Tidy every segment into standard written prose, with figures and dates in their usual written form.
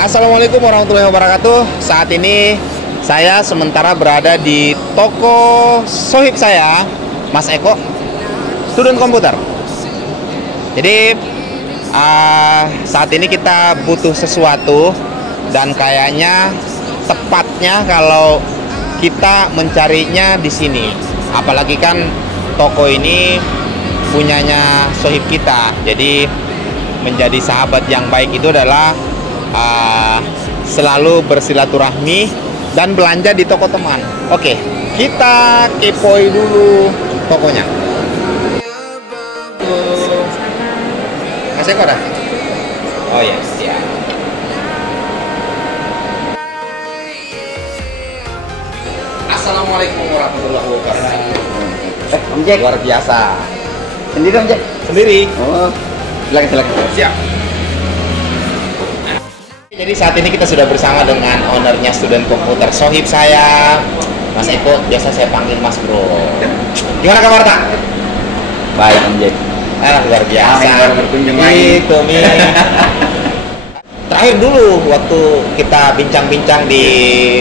Assalamualaikum warahmatullahi wabarakatuh. Saat ini saya sementara berada di toko sohib saya, Mas Eko, student komputer. Jadi saat ini kita butuh sesuatu dan kayaknya tepatnya kalau kita mencarinya di sini. Apalagi kan toko ini punyanya sohib kita. Jadi menjadi sahabat yang baik itu adalah selalu bersilaturahmi dan belanja di toko teman. Oke, kita kepoin dulu tokonya. Masih kok dah? Oh ya, siap. Assalamualaikum warahmatullahi wabarakatuh. Om Jack, Luar biasa. sendiri Om Jack? Sendiri. Oh, silakan. Siap. Jadi saat ini kita sudah bersama dengan ownernya student komputer sohib saya, Mas Eko. Biasa saya panggil Mas Bro. Gimana kabar tak? Baik Om Jack. Luar biasa. Baru berkunjung lagi. Itu Mi. Terakhir dulu waktu kita bincang-bincang di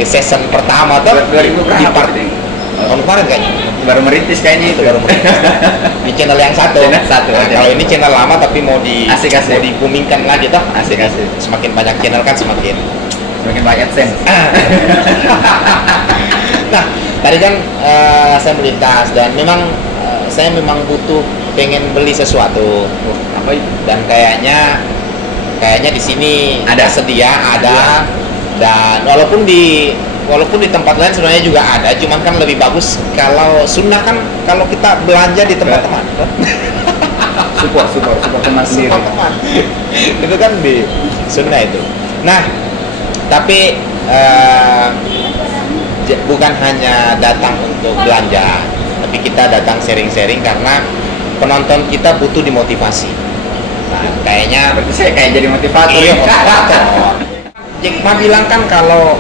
season pertama tuh 2000 berapa? di part tahun kemarin kayaknya. Baru merintis kayaknya itu. Baru di channel yang satu. Channel satu, Nah, aja. kalau ini channel lama tapi mau Asik. mau di-boomingkan lagi toh. Asik. Semakin banyak channel kan semakin. Semakin banyak AdSense. Nah, tadi kan saya melintas dan memang saya memang butuh pengen beli sesuatu Apa itu? dan kayaknya di sini Ada. ada dan walaupun di tempat lain sebenarnya juga ada, cuman kan lebih bagus kalau sunnah kan kalau kita belanja di tempat teman. Support teman sendiri. Support teman. Itu kan di sunnah itu. Nah, tapi bukan hanya datang untuk belanja, tapi kita datang sharing-sharing karena penonton kita butuh dimotivasi. Nah, kayaknya Berarti saya kayak jadi motivator. iya, motivator. Jack Ma bilang kan kalau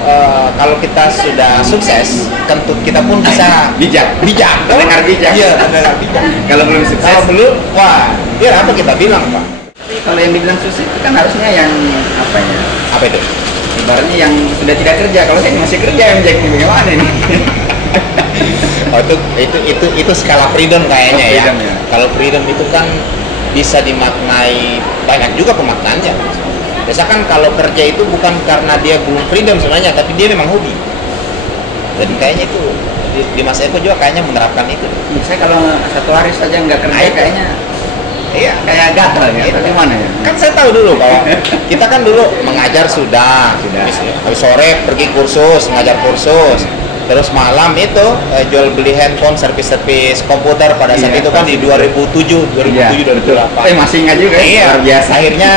kita sudah sukses, tentu kita pun bisa Bijak. Mendengar bijak. Iya, mendengar bijak. Kalau belum sukses. Kalau belum, wah, ya apa kita bilang, Pak? Tapi kalau yang dibilang sukses itu kan harusnya yang apa ya? Apa itu? Ibaratnya yang sudah tidak kerja. Kalau saya masih kerja Om Jack, ini bagaimana ini? Oh, itu skala freedom kayaknya ya. Freedom, ya. Kalau freedom itu kan bisa dimaknai banyak juga pemaknaannya. Biasa kan kalau kerja itu bukan karena dia belum freedom sebenarnya, tapi dia memang hobi. Dan kayaknya itu di Mas Eko juga kayaknya menerapkan itu. Saya kalau satu hari saja nggak kerja Itu. kayaknya Iya, kayak gatal ya. Atau gimana ya? kan saya tahu dulu bahwa kita kan dulu mengajar sudah. Habis sore pergi kursus, ngajar kursus. Terus malam itu jual beli handphone, servis komputer pada saat Iya, itu kan di 2007 2008. Masih ingat juga. Iya, Luar biasa. akhirnya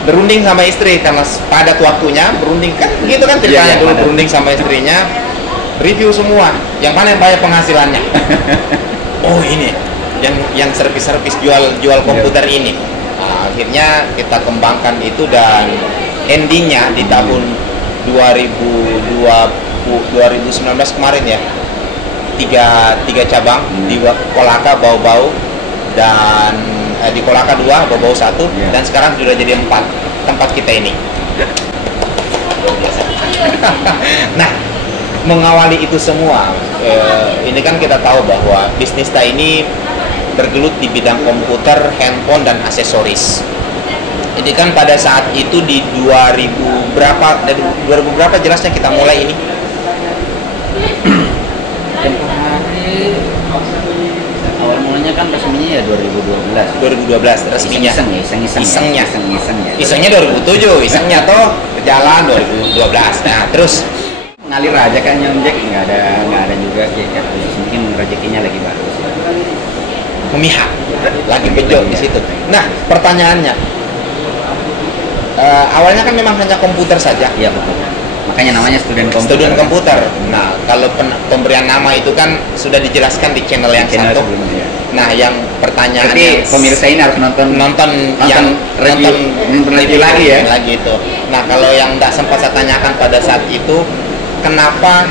berunding sama istri karena padat waktunya, berunding kan gitu kan ceritanya Iya, dulu padat. berunding sama istrinya, review semua, yang mana yang banyak penghasilannya. Oh ini, yang servis jual komputer ini. Nah, akhirnya kita kembangkan itu dan endingnya di tahun 2019 kemarin ya, tiga cabang di Kolaka, Bau-Bau dan di Kolaka 2, Bau-Bau 1, Yeah. dan sekarang sudah jadi 4 tempat kita ini. Nah, mengawali itu semua, ini kan kita tahu bahwa bisnis kita ini bergelut di bidang komputer, handphone, dan aksesoris. Ini kan pada saat itu di 2000 berapa jelasnya kita mulai ini? Tempoh hari awal mulanya kan resminya ya 2012. 2012 resminya. Isengnya. Isengnya 2007, isengnya toh jalan 2012. Nah, terus Ngalir aja kan Om Jack, nggak ada juga kayak mungkin rezekinya lagi bagus. memihak, lagi bejo di situ. Nah, pertanyaannya, awalnya kan memang hanya komputer saja. Iya betul. Makanya namanya student komputer. Student komputer. Nah, kalau pemberian nama itu kan sudah dijelaskan di channel yang Channel satu. sebelumnya. Nah, yang pertanyaan Tapi pemirsa ini harus nonton yang review lagi ya. Lagi itu. Nah, kalau yang tidak sempat saya tanyakan pada saat itu, kenapa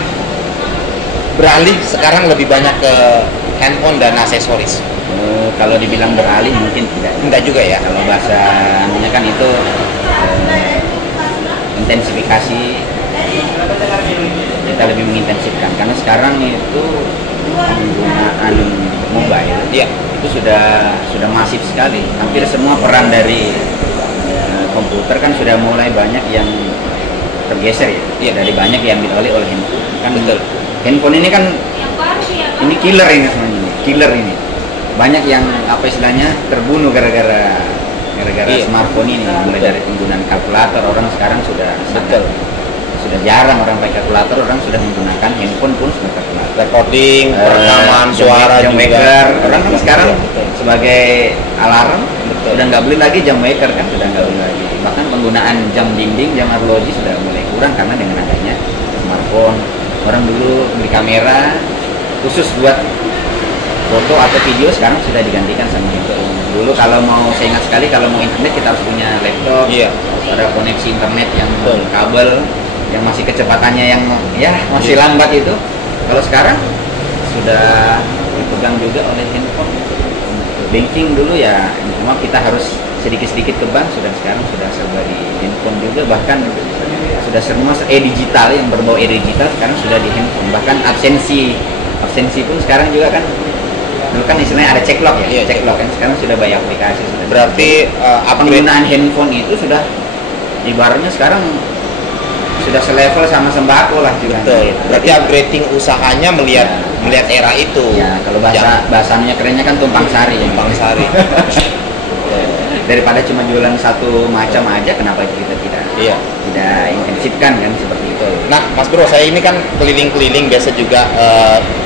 beralih sekarang lebih banyak ke handphone dan aksesoris? Kalau dibilang beralih mungkin tidak. Enggak juga ya. Kalau bahasa anunya kan itu intensifikasi, kita lebih mengintensifkan karena sekarang itu penggunaan mobile itu sudah masif sekali. Hampir semua peran dari komputer kan sudah mulai banyak yang tergeser ya. Dari banyak diambil oleh handphone. Kan betul. Handphone ini kan ini killer ini sebenarnya. Killer ini. Banyak yang apa istilahnya terbunuh gara-gara smartphone ini. Mulai dari penggunaan kalkulator, orang sekarang sudah jarang orang pakai kalkulator, orang sudah menggunakan handphone pun sudah kalkulator. Recording, rekaman suara jam juga. waker. Orang kan sekarang sebagai alarm sudah nggak beli lagi jam waker kan, sudah nggak beli lagi. Bahkan penggunaan jam dinding, jam arloji sudah mulai kurang karena dengan adanya smartphone. Orang dulu beli kamera khusus buat foto atau video, sekarang sudah digantikan sama handphone. Dulu kalau mau, saya ingat sekali kalau mau internet kita harus punya laptop, harus ada koneksi internet yang kabel, yang masih kecepatannya yang masih lambat itu. Kalau sekarang sudah dipegang juga oleh handphone. Banking dulu ya, cuma kita harus sedikit-sedikit ke bank, sekarang sudah serba di handphone juga. Bahkan sudah semua digital, yang berbau digital sekarang sudah di handphone. Bahkan absensi pun sekarang juga kan, dulu kan istilahnya ada cek log ya, cek log kan sekarang sudah banyak aplikasi. Berarti penggunaan handphone itu sudah ibaratnya sekarang sudah selevel sama sembako lah juga. Betul. Berarti upgrading usahanya melihat era itu. Ya, kalau bahasanya kerennya kan tumpang sari. Daripada cuma jualan satu macam aja, kenapa kita tidak intensifkan kan seperti itu. Nah, Mas Bro, saya ini kan keliling-keliling biasa juga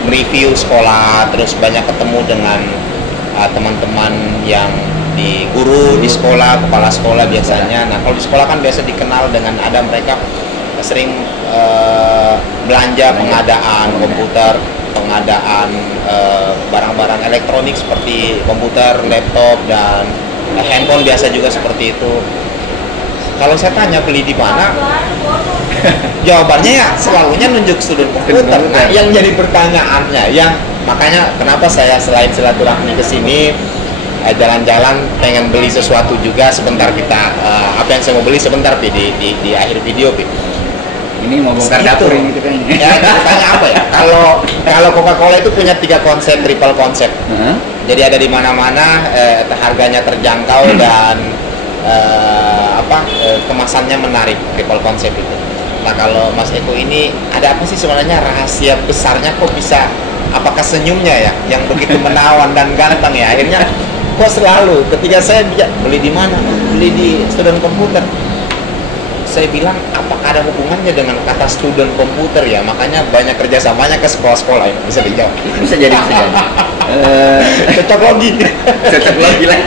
review sekolah, terus banyak ketemu dengan teman-teman yang di guru di sekolah, kepala sekolah biasanya. Nah, kalau di sekolah kan biasa dikenal dengan ada mereka sering belanja pengadaan komputer, pengadaan barang-barang elektronik seperti komputer, laptop, dan handphone biasa juga seperti itu. Kalau saya tanya beli di mana, jawabannya ya selalunya nunjuk student komputer. Nah, yang jadi pertanyaannya, makanya kenapa saya selain silaturahmi ke sini, jalan-jalan pengen beli sesuatu juga sebentar kita apa yang saya mau beli sebentar di akhir video. Ini mau bongkar dapur ini kita ini. Ya, tanya apa ya? Kalau Coca-Cola itu punya 3 konsep, triple konsep. Jadi ada di mana-mana, harganya terjangkau dan kemasannya menarik, triple konsep itu. Nah, kalau Mas Eko ini ada apa sih sebenarnya rahasia besarnya kok bisa? Apakah senyumnya ya yang begitu menawan dan ganteng ya? Akhirnya kok selalu ketika saya beli di mana? Beli di student komputer. Saya bilang, apakah ada hubungannya dengan kata student komputer ya? Makanya banyak kerjasamanya ke sekolah-sekolah ya. Bisa dijawab? Bisa jadi. Cocok logi. Cocok logi lah.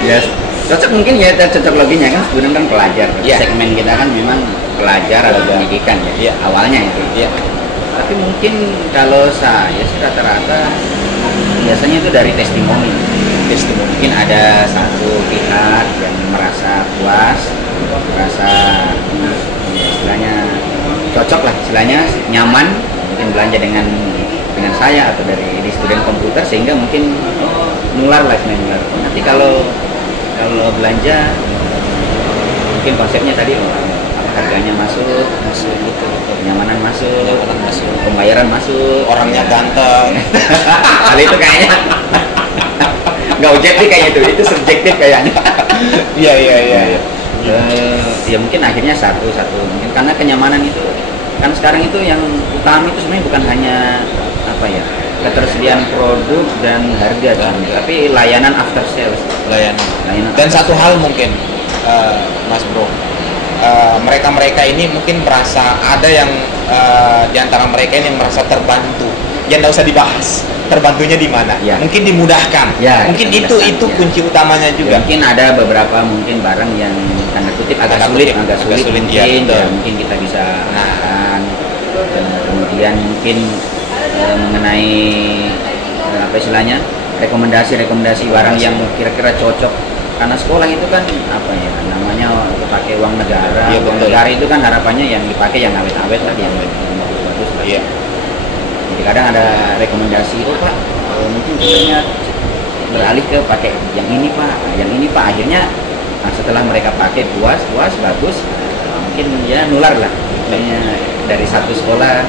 Yes. Cocok mungkin ya, cocok loginya kan student kan pelajar. Segmen kita kan memang pelajar atau pendidikan ya. Awalnya itu. Tapi mungkin kalau saya sih rata-rata biasanya itu dari testimoni. Mungkin ada satu pihak yang merasa puas, merasa istilahnya cocok lah, istilahnya nyaman, mungkin belanja dengan saya atau dari di student komputer, sehingga mungkin nular. Nanti kalau belanja mungkin konsepnya tadi harganya masuk, kenyamanan masuk, pembayaran masuk, orangnya ganteng. Hal itu kayaknya nggak objektif kayaknya, itu subjektif kayaknya. Iya. Ya mungkin akhirnya satu mungkin karena kenyamanan itu kan sekarang itu yang utama itu sebenarnya bukan hanya ketersediaan produk dan harga tapi layanan after sales. Layanan dan satu hal mungkin Mas Bro, mereka ini mungkin merasa ada yang di antara mereka ini yang merasa terbantu. Ya nggak usah dibahas terbantunya di mana. Mungkin dimudahkan. Mungkin itu kunci utamanya juga. Mungkin ada beberapa mungkin barang yang tanda kutip agak sulit mungkin mungkin kita bisa dan kemudian mungkin mengenai istilahnya rekomendasi barang yang kira-kira cocok, karena sekolah itu kan namanya pakai uang negara. Negara itu kan harapannya yang dipakai yang awet-awet lah, yang bagus-bagus lah. Jadi kadang ada rekomendasi, Pak, mungkin sebenarnya beralih ke pakai yang ini Pak, akhirnya setelah mereka pakai puas bagus, mungkin ya nular lah. Kayaknya dari satu sekolah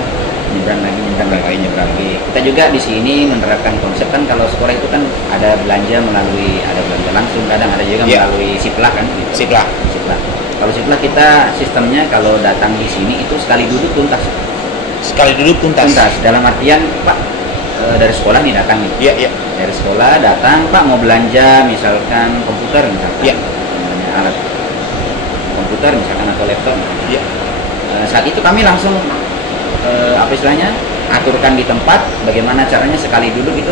nyebrang lagi. Kita juga di sini menerapkan konsep kan, kalau sekolah itu kan ada belanja langsung, kadang ada juga melalui Siplak kan. Siplak. Kalau Siplak kita sistemnya kalau datang di sini itu sekali duduk tuntas. Dalam artian Pak dari sekolah nih datang nih. Iya. Dari sekolah datang, Pak mau belanja misalkan komputer misalkan. Iya. Alat komputer misalkan atau laptop. Iya. Saat itu kami langsung aturkan di tempat bagaimana caranya sekali duduk itu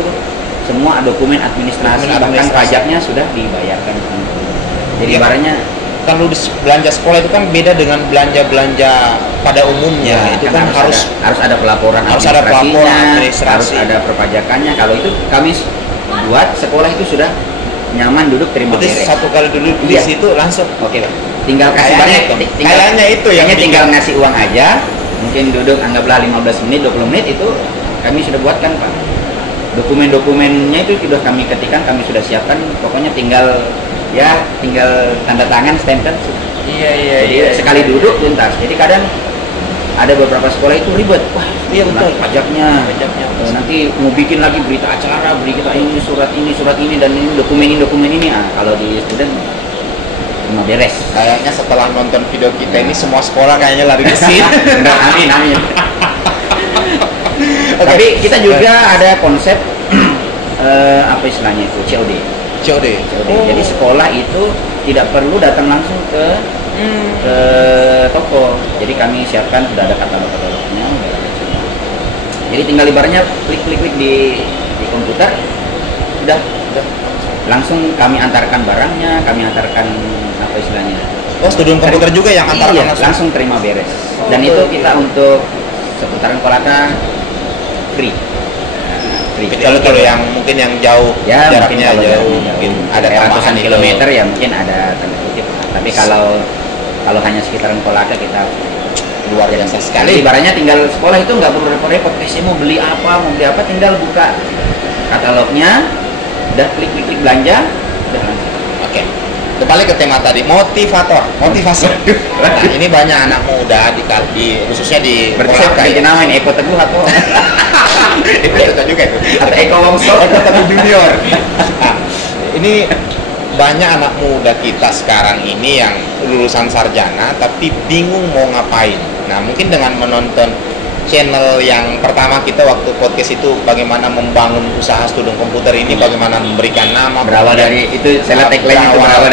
semua dokumen administrasi bahkan pajaknya sudah dibayarkan. Jadi ibaratnya kan lu belanja sekolah itu kan beda dengan belanja pada umumnya. Itu kan harus ada pelaporan administrasi, harus ada perpajakannya. Kalau itu kami buat sekolah itu sudah nyaman duduk terima beres. Satu kali duduk di situ langsung. Oke, Pak. Tinggal kasih banyak. Kayaknya itu yang tinggal ngasih uang aja. Mungkin duduk anggaplah 15 menit, 20 menit itu kami sudah buatkan, Pak. Dokumen-dokumennya itu sudah kami ketikkan, kami sudah siapkan. Pokoknya tinggal tanda tangan, stempel. Jadi sekali duduk tuntas. Jadi kadang ada beberapa sekolah itu ribet. Wah, iya betul. Pajaknya. Nanti mau bikin lagi berita acara, berita ini, surat ini dan ini dokumen ini. Kalau di student cuma beres. Kayaknya setelah nonton video kita ini semua sekolah kayaknya lari ke sini. Amin. Tapi kita juga ada konsep apa istilahnya itu COD. Jadi sekolah itu tidak perlu datang langsung ke toko. Jadi kami siapkan sudah ada katalognya. Jadi tinggal ibaratnya klik di komputer, sudah langsung kami antarkan barangnya, kami antarkan apa istilahnya. Student komputer juga yang antarkan langsung terima beres. Dan itu kita untuk seputaran Kolaka free. Kalau yang mungkin yang jauh, jaraknya jauh, mungkin ada ratusan kilometer ya mungkin ada tanda kutip. Tapi kalau hanya sekitaran Kolaka kita luar biasa sekali. Ibaratnya tinggal sekolah itu nggak perlu repot-repot. Saya mau beli apa, tinggal buka katalognya, udah klik belanja, udah langsung. Oke. Kembali ke tema tadi, motivasi. Nah, ini banyak anak muda khususnya di Kolaka. Berarti nama ini Eko Teguh atau itu juga itu. Atau Eko Wongso, Eko Teguh Junior. Nah, ini banyak anak muda kita sekarang ini yang lulusan sarjana tapi bingung mau ngapain. Nah, mungkin dengan menonton channel yang pertama kita waktu podcast itu bagaimana membangun usaha student komputer ini, bagaimana memberikan nama berawal dari itu saya tagline itu berawal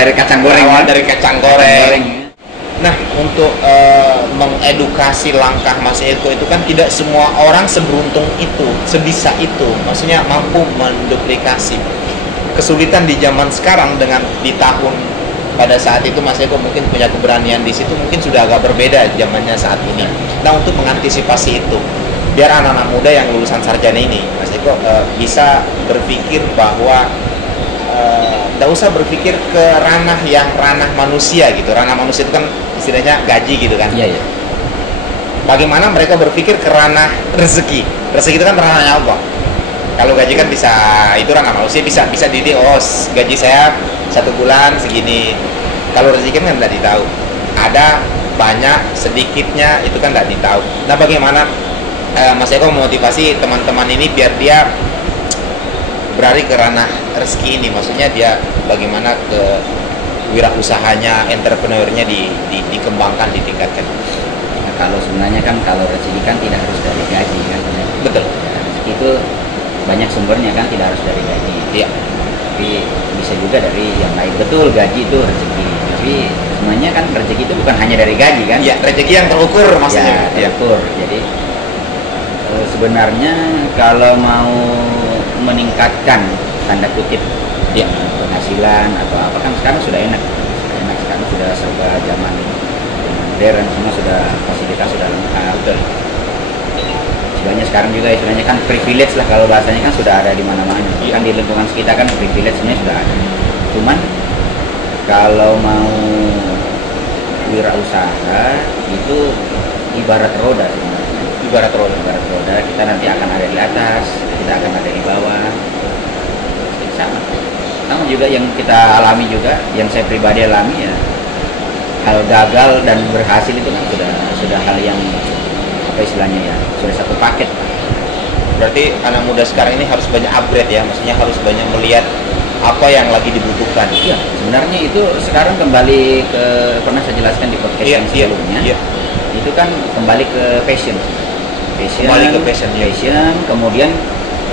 dari kacang goreng. Nah, untuk mengedukasi langkah Mas Eko itu kan tidak semua orang seberuntung itu, sebisa itu, maksudnya mampu menduplikasi. Kesulitan di zaman sekarang dengan di tahun pada saat itu Mas Eko mungkin punya keberanian di situ, mungkin sudah agak berbeda zamannya saat ini. Nah, untuk mengantisipasi itu, biar anak-anak muda yang lulusan sarjana ini, Mas Eko bisa berpikir bahwa tidak usah berpikir ke ranah manusia gitu. Ranah manusia itu kan istilahnya gaji gitu kan. Iya. Bagaimana mereka berpikir ke ranah rezeki? Rezeki itu kan ranahnya Allah. Kalau gaji kan bisa, itu ranah manusia, bisa didik, gaji saya 1 bulan segini. Kalau rezeki kan tidak ditahu. Ada banyak sedikitnya itu kan tidak ditahu. Nah, bagaimana Mas Eko memotivasi teman-teman ini biar dia beralih ke ranah rezeki ini? Maksudnya dia bagaimana ke wirausahanya, entrepreneurnya dikembangkan, ditingkatkan. Nah, kalau sebenarnya kan kalau rezeki kan tidak harus dari gaji kan. Betul. Rezeki itu banyak sumbernya kan, tidak harus dari gaji. Iya. Tapi bisa juga dari yang lain. Betul, gaji itu rezeki. Tapi semuanya kan rezeki itu bukan hanya dari gaji kan? Iya, rezeki yang terukur maksudnya. Ya, terukur. Jadi sebenarnya kalau mau meningkatkan tanda kutip penghasilan atau apa kan sekarang sudah enak. Sekarang sudah serba zaman modern, semua sudah fasilitas sudah lengkap. Betul. Istilahnya sekarang juga istilahnya kan privilege lah, kalau bahasanya kan sudah ada di mana-mana. Kan di lingkungan sekitar kan privilege sebenarnya sudah ada. Cuman kalau mau wirausaha itu ibarat roda sebenarnya. Ibarat roda, kita nanti akan ada di atas, kita akan ada di bawah. Sama juga yang kita alami juga, yang saya pribadi alami ya. hal gagal dan berhasil itu kan sudah hal yang apa istilahnya ya, sudah satu paket. Berarti anak muda sekarang ini harus banyak upgrade ya, maksudnya harus banyak melihat apa yang lagi dibutuhkan. Iya, sebenarnya itu sekarang kembali ke, pernah saya jelaskan di podcast yang sebelumnya. Iya. Itu kan kembali ke passion. Kembali ke passion. Kemudian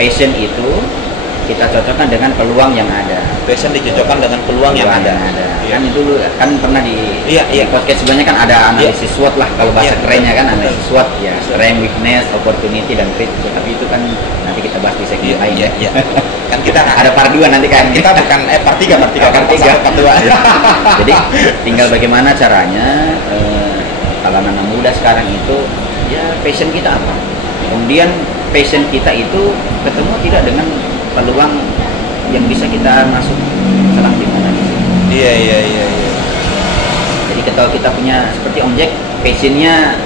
passion itu kita cocokkan dengan peluang yang ada. Passion dicocokkan dengan peluang yang ada. Iya. Kan itu kan pernah di podcast sebelumnya kan ada analisis SWOT lah, kalau bahasa kerennya kan analisis SWOT ya, strength, weakness, opportunity dan threat. Tapi itu kan nanti kita bahas di segmen lain. Iya. Kan kita ada part 2 nanti kan. Kita bukan part 3. Part 2. Jadi tinggal bagaimana caranya kalau anak muda sekarang itu ya passion kita apa. Kemudian passion kita itu ketemu tidak dengan peluang yang bisa kita masuk selang di mana. Iya. Jadi kalau kita punya seperti Om Jack, passionnya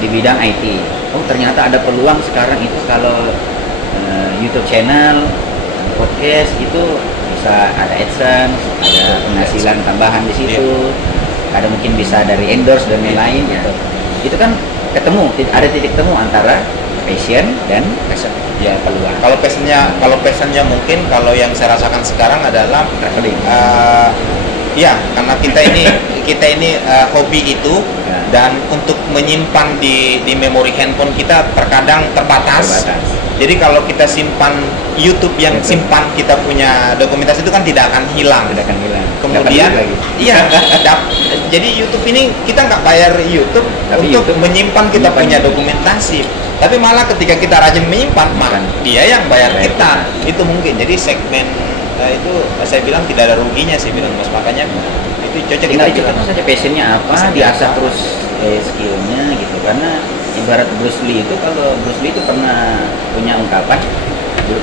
di bidang IT. Oh ternyata ada peluang sekarang itu kalau YouTube channel, podcast itu bisa ada AdSense, ada penghasilan tambahan di situ. Ada mungkin bisa dari endorse dan lain-lain. Itu kan ketemu, ada titik temu antara passion dan ya peluang. Kalau passionnya mungkin kalau yang saya rasakan sekarang adalah traveling. Ya, karena kita ini hobi itu dan untuk menyimpan di memori handphone kita terkadang terbatas. Jadi kalau kita simpan YouTube yang simpan kita punya dokumentasi itu kan tidak akan hilang. Kemudian jadi YouTube ini kita nggak bayar YouTube tapi untuk menyimpan kita punya dokumentasi. Tapi malah ketika kita rajin menyimpan, maka dia yang bayar kita. Itu mungkin. Jadi segmen itu saya bilang tidak ada ruginya sih, bilang Mas, makanya itu cocok tinggal kita bilang saja passionnya apa, diasah terus skillnya gitu. Karena ibarat Bruce Lee itu, kalau Bruce Lee itu pernah punya ungkapan,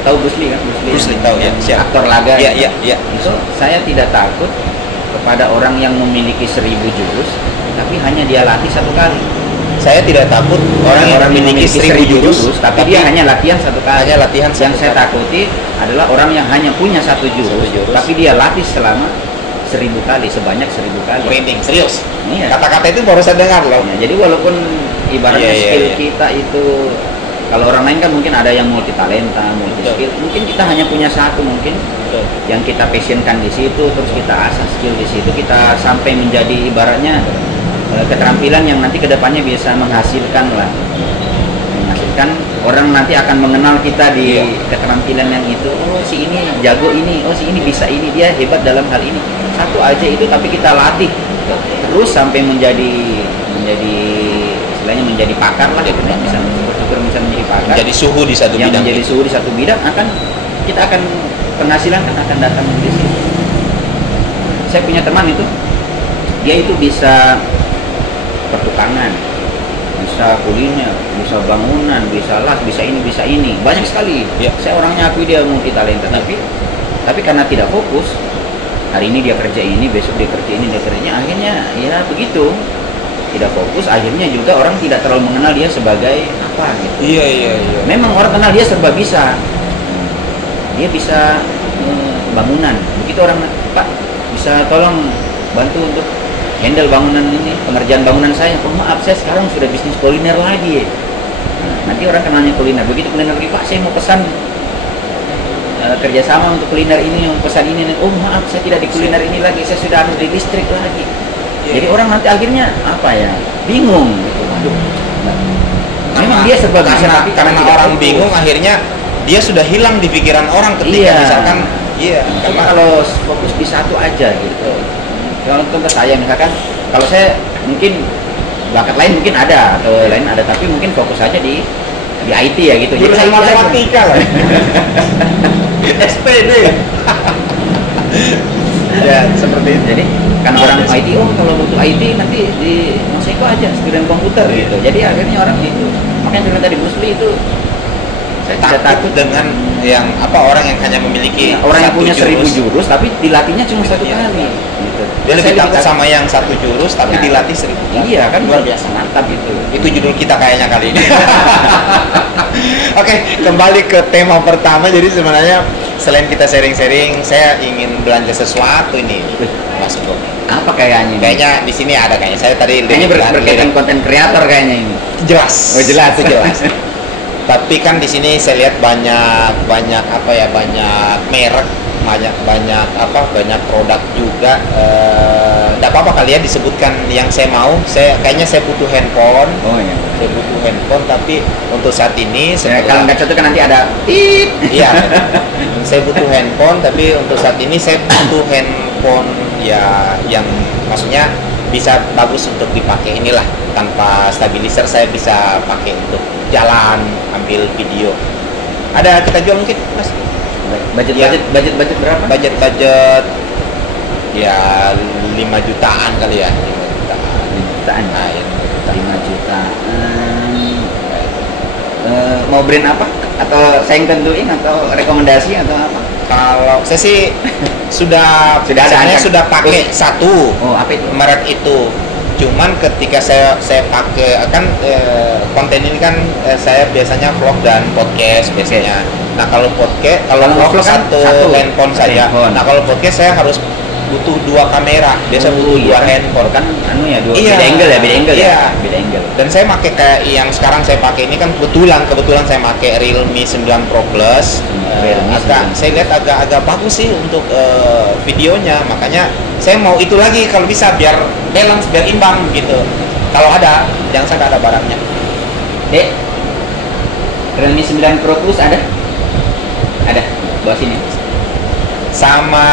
tahu Bruce Lee kan? Bruce Lee tahu ya, aktor laga. Iya. Itu saya tidak takut kepada orang yang memiliki 1000 jurus, tapi hanya dia latih 1 kali. Saya tidak takut orang yang memiliki 1000 jurus, tapi dia hanya latihan 1 kali. Hanya latihan yang saya takuti adalah orang yang hanya punya 1 jurus, tapi dia latih selama 1000 kali, sebanyak 1000 kali. Training, serius. Iya. Kata-kata itu baru saya dengar loh. Ya, jadi walaupun ibaratnya skill kita itu, kalau orang lain kan mungkin ada yang multi talenta, multi skill. Mungkin kita hanya punya 1 mungkin. Yang kita passionkan di situ, terus kita asah skill di situ, kita sampai menjadi ibaratnya keterampilan yang nanti kedepannya bisa menghasilkan orang nanti akan mengenal kita di keterampilan yang itu. Oh si ini jago ini, oh si ini bisa ini, dia hebat dalam hal ini. 1 aja itu tapi kita latih terus sampai menjadi istilahnya menjadi pakar lah gitu ya. Bisa menjadi pakar, menjadi suhu di satu bidang. Menjadi suhu di satu bidang, kita akan penghasilan akan datang di situ. Saya punya teman itu, dia itu bisa pertukangan, bisa kuliner, bisa bangunan, bisa las, bisa ini, banyak sekali. Saya orangnya akui dia multi talenta, tapi karena tidak fokus, hari ini dia kerja ini, besok dia kerja ini, akhirnya ya begitu, tidak fokus, akhirnya juga orang tidak terlalu mengenal dia sebagai apa gitu. Iya. Memang orang kenal dia serba bisa, dia bisa bangunan, begitu orang, Pak bisa tolong bantu untuk handle bangunan ini, pengerjaan bangunan saya. Oh maaf, saya sekarang sudah bisnis kuliner lagi. Nanti orang kenalnya kuliner. Begitu kuliner lagi, Pak saya mau pesan kerjasama untuk kuliner ini, mau pesan ini. Oh maaf, saya tidak di kuliner ini lagi, saya sudah harus di listrik lagi. Jadi orang nanti akhirnya apa ya, bingung gitu. Aduh. Memang dia serba bisa, tapi karena orang bingung, akhirnya dia sudah hilang di pikiran orang ketika misalkan karena kalau fokus di 1 aja gitu. Kalau contoh saya misalkan, kalau saya mungkin bakat lain mungkin ada atau lain ada, tapi mungkin fokus aja di IT ya gitu. Jurusan matematika lah. SPD. Ya seperti itu. Jadi kan orang IT, oh kalau butuh IT nanti di Mas Eko aja, student komputer gitu. Jadi akhirnya orang itu, makanya cerita tadi Bruce Lee itu, saya tidak takut dengan yang orang yang hanya memiliki orang yang punya 1000 jurus tapi dilatihnya cuma 1 kali gitu. Dia lebih takut sama yang 1 jurus tapi dilatih 1000 kali. Iya kan, luar biasa, mantap itu judul kita kayaknya kali ini. Oke, kembali ke tema pertama. Jadi sebenarnya selain kita sharing-sharing, saya ingin belanja sesuatu ini, Mas Bro. Apa kayaknya? Kayaknya di sini ada kayaknya. Saya tadi Kayaknya berkaitan konten kreator kayaknya ini. jelas. Oh, jelas. Itu jelas. Tapi kan di sini saya lihat banyak apa ya, banyak merek, banyak produk juga. Tidak apa-apa kali ya disebutkan yang saya mau. Kayaknya saya butuh handphone. Oh iya. Saya butuh handphone, tapi untuk saat ini Ya, kalau nggak cocok kan nanti ada tit. iya, saya butuh handphone, tapi untuk saat ini saya butuh handphone ya yang maksudnya bisa bagus untuk dipakai inilah, tanpa stabilizer saya bisa pakai untuk jalan, ambil video. Ada kita jual mungkin, Mas? Budget berapa? Budget ya 5 jutaan kali ya. 5 jutaan. Nah, ya, 5 jutaan. Mau brand apa? Atau saya yang tentuin atau rekomendasi atau apa? kalau saya sih sudah Sudah ada, sebenarnya kan? sudah pakai satu Oh, apa itu? merek itu. Cuman ketika saya pakai kan konten ini kan saya biasanya vlog dan podcast biasanya. Nah, kalau Kalau vlog vlog kan satu satu handphone saja. handphone. Nah, kalau podcast saya harus butuh 2 kamera. Biasa butuh 2 handphone kan ya Iya. beda angle ya, Iya. beda angle. Dan saya pakai kayak yang sekarang saya pakai ini kan kebetulan saya pakai Realme 9 Pro Plus. Realme 9. Saya lihat agak bagus sih untuk videonya, makanya saya mau itu lagi kalau bisa biar balance, biar imbang gitu. Kalau ada, jangan sampai ada barangnya. Dek, Realme 9 Pro Plus ada? Ada, bawa sini. Sama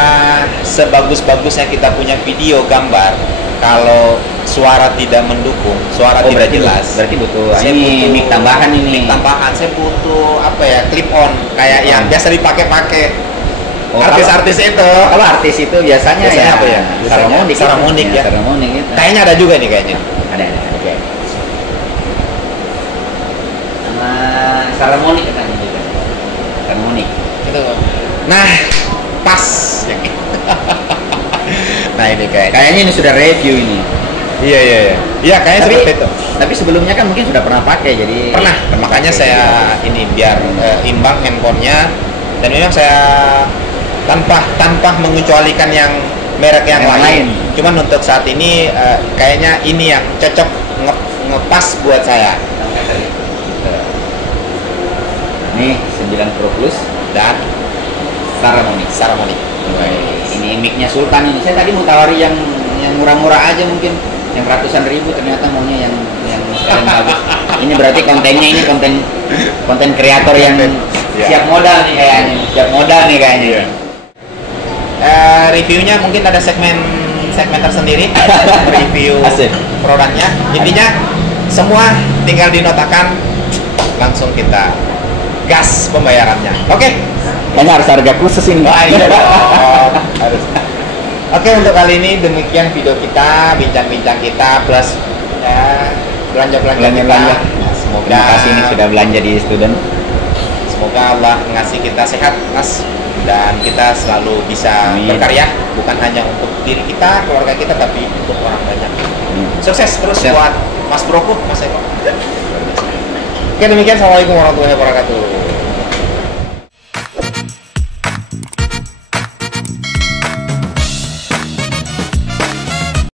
sebagus-bagusnya kita punya video gambar, kalau suara tidak mendukung, suara tidak jelas, Berarti butuh saya ini mic tambahan ini. mic tambahan. Saya butuh apa ya, clip on kayak yang biasa dipakai Oh, artis-artis itu. Kalau artis itu biasanya Biasanya ya apa ya? Saramonic, Saramonic ya. Saramonic itu. Kayaknya ada juga nih kayaknya. Ada. Sama Saramonic katanya juga. Saramonic. Itu. Nah, pas. Nah, ini Kayaknya ini sudah review ini. Iya. Iya, kayaknya Tapi- seperti itu. Tapi sebelumnya kan mungkin sudah pernah pakai, jadi Pernah, makanya saya ini biar imbang handphonenya, dan memang saya tanpa mengecualikan yang merek yang Yang lain. lain. Cuman untuk saat ini kayaknya ini yang cocok ngepas buat saya. Nih 9 Pro Plus Dan Saramonic. Saramonic. Ini mic-nya Sultan ini. Saya tadi mau tawari yang murah-murah aja mungkin, yang ratusan ribu, ternyata maunya yang sekalian bagus. Ini berarti kontennya ini konten kreator yang Iya. siap modal nih kayaknya. Reviewnya mungkin ada segmen tersendiri. Review Asik. produknya. Intinya semua tinggal dinotakan, langsung kita gas pembayarannya. Oke. Kayaknya harus harga khusus ini. Wah, iya dong. Harus. Oke, untuk kali ini demikian video kita, bincang-bincang kita plus ya belanja-belanja kita. Belanja. Semoga Terima kasih nih sudah belanja di student. Semoga Allah ngasih kita sehat, Mas, dan kita selalu bisa Amin. berkarya, bukan hanya untuk diri kita, keluarga kita, tapi untuk orang banyak. Sukses terus Siap. buat Mas Broku, Mas Eko. Oke, demikian. Assalamualaikum warahmatullahi wabarakatuh.